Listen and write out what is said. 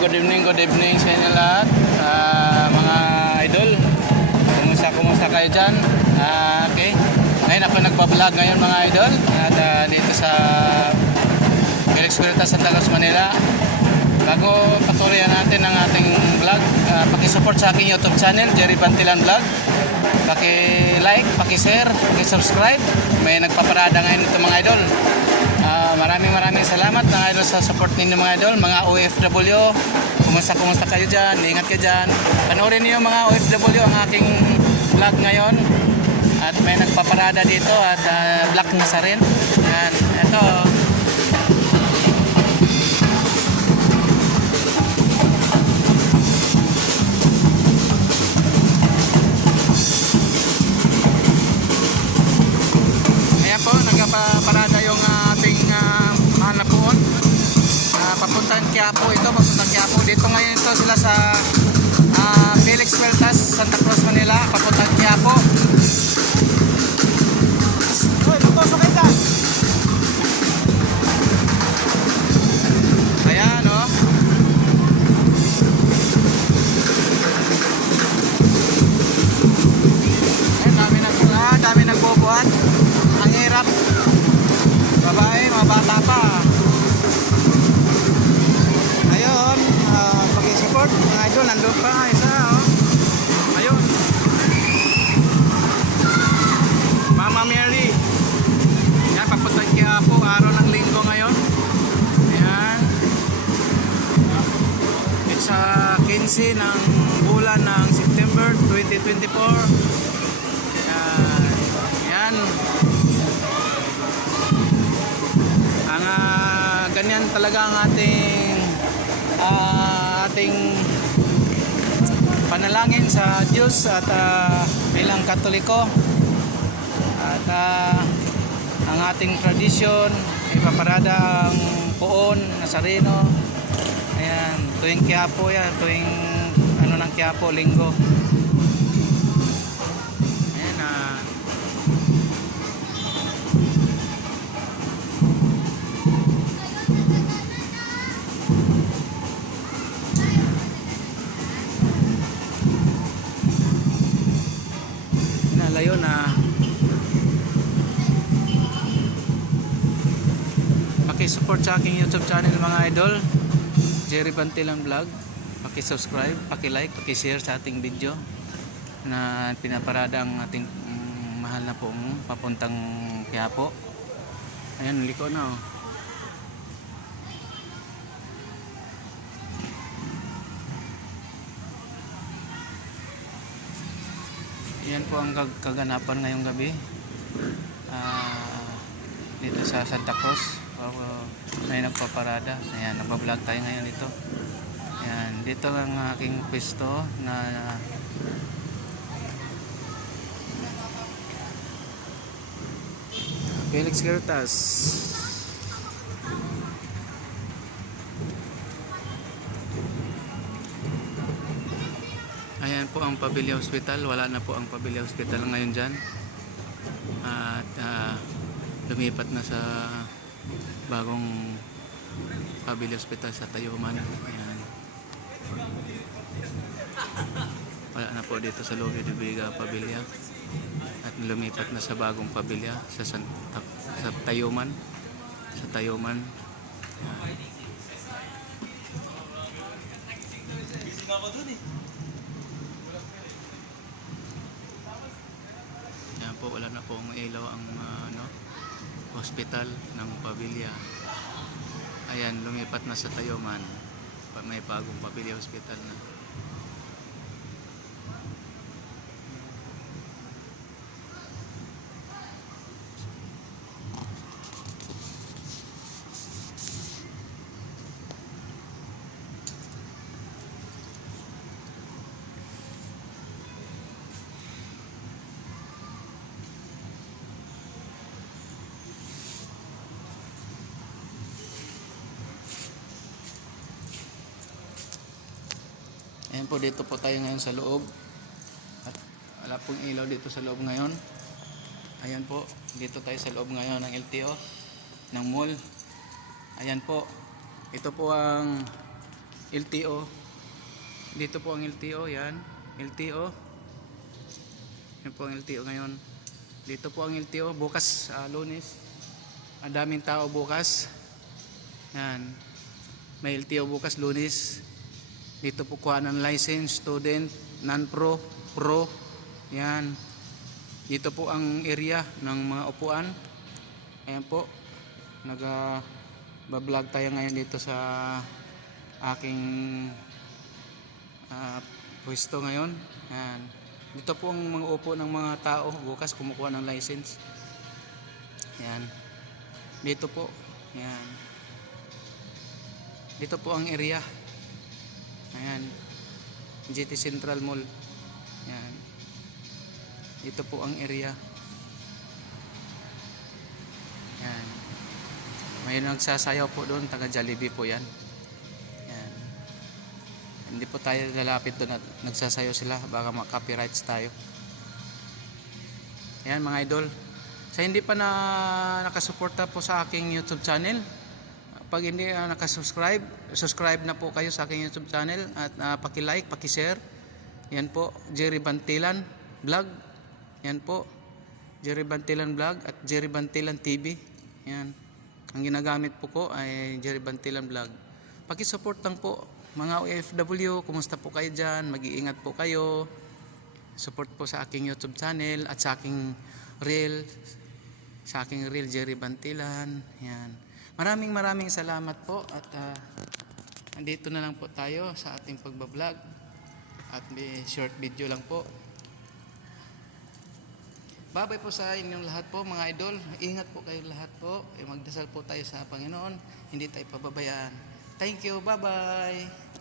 good evening, good evening sa inyo lahat. Ah, mga idol, kumusta, kumusta kayo dyan? Ah, okay. Ngayon ako nagpa-vlog ngayon mga idol. At ah, dito sa Felix Quirta, Santa Cruz, Manila. Bago patuloy natin ang ating vlog, ah, pakisupport sa aking YouTube channel, Jerry Bantilan Vlog. Paki-like, paki-share, paki-subscribe. May nagpaparada ngayon ito mga idol. Maraming maraming salamat mga idol sa support ninyo mga idol, mga OFW. Kumusta kumusta kayo dyan? Ingat kayo dyan. Panoorin niyo mga OFW ang aking vlog ngayon. At may nagpaparada dito at ah, black na sa rin. Yan. Ito. Quiapo ito, papuntang Quiapo. Dito ngayon ito sila sa ah, Felix Huertas, Santa Cruz, Manila. Papuntang Quiapo. Uy, magtusok kayo 15 ng bulan ng September 2024. Ayan. Ayan. Ang ah, ganyan talaga ang ating ah, ating panalangin sa Diyos at ah, bilang Katoliko at ah, ang ating tradisyon ipaparada ang puon, nasarino ayan, tuwing Quiapo yan tuwing ano ng Quiapo, linggo. Ayan ah. Nalayo na. Paki-support sa aking YouTube channel mga idol. Jerry Bantilan Vlog. Paki-subscribe, paki-like, paki-share sa ating video na pinaparada ang ating mm, mahal na pong papuntang Quiapo. Ayan, liko na oh. Yan po ang kag- kaganapan ngayong gabi. Ah, dito sa Santa Cruz. Uh, may nagpaparada. Ayan, nagpa-vlog tayo ngayon dito. Ayan, dito ang aking pwesto na Felix Gertas. Ayan po ang Pabilia Hospital. Wala na po ang Pabilia Hospital ngayon dyan. At ah, lumipat na sa bagong Pabilia Hospital sa Tayuman. Ayan. Wala na po dito sa Lobe de Vega Pabilia. At lumipat na sa bagong Pabilia sa, Santa, sa Tayuman. Sa Tayuman. Ayan. Yan po, wala na ilaw ang ah, ano, hospital ng Pavilla. Ayan, lumipat na sa Tayoman. May bagong Pavilla Hospital na. Po, dito po tayo ngayon sa loob. At wala pong ilaw dito sa loob ngayon. Ayan po, dito tayo sa loob ngayon ng LTO, ng mall. Ayan po, ito po ang LTO. Dito po ang LTO, yan. LTO. Yan po ang LTO ngayon. Dito po ang LTO, bukas, ah, lunes. Ang daming tao bukas. Yan. May LTO bukas, lunes. Dito po kuha ng license, student, non-pro, pro. Yan. Dito po ang area ng mga upuan. Ayan po. Naga vlog tayo ngayon dito sa aking ah, pwesto ngayon. Yan. Dito po ang mga upo ng mga tao bukas kumukuha ng license. Yan. Dito po. Yan. Dito po ang area. Ayan. GT Central Mall. Yan. Dito po ang area. Yan. May nagsasayaw po doon, taga Jollibee po yan. Yan. Hindi po tayo lalapit doon at nagsasayaw sila, baka ma-copyrights tayo. Yan mga idol. Sa hindi pa na nakasuporta po sa aking YouTube channel, pag hindi uh, nakasubscribe, subscribe na po kayo sa aking YouTube channel at uh, paki-like, paki-share. Yan po, Jerry Bantilan Vlog. Yan po, Jerry Bantilan Vlog at Jerry Bantilan TV. Yan. Ang ginagamit po ko ay Jerry Bantilan Vlog. Paki-support lang po mga OFW, kumusta po kayo dyan? Mag-iingat po kayo. Support po sa aking YouTube channel at sa aking reel sa aking reel Jerry Bantilan. Yan. Maraming maraming salamat po at ah, andito na lang po tayo sa ating pagbablog at may short video lang po. Babay po sa inyong lahat po mga idol. Ingat po kayo lahat po. Eh, Magdasal po tayo sa Panginoon. Hindi tayo pababayaan. Thank you. Bye-bye.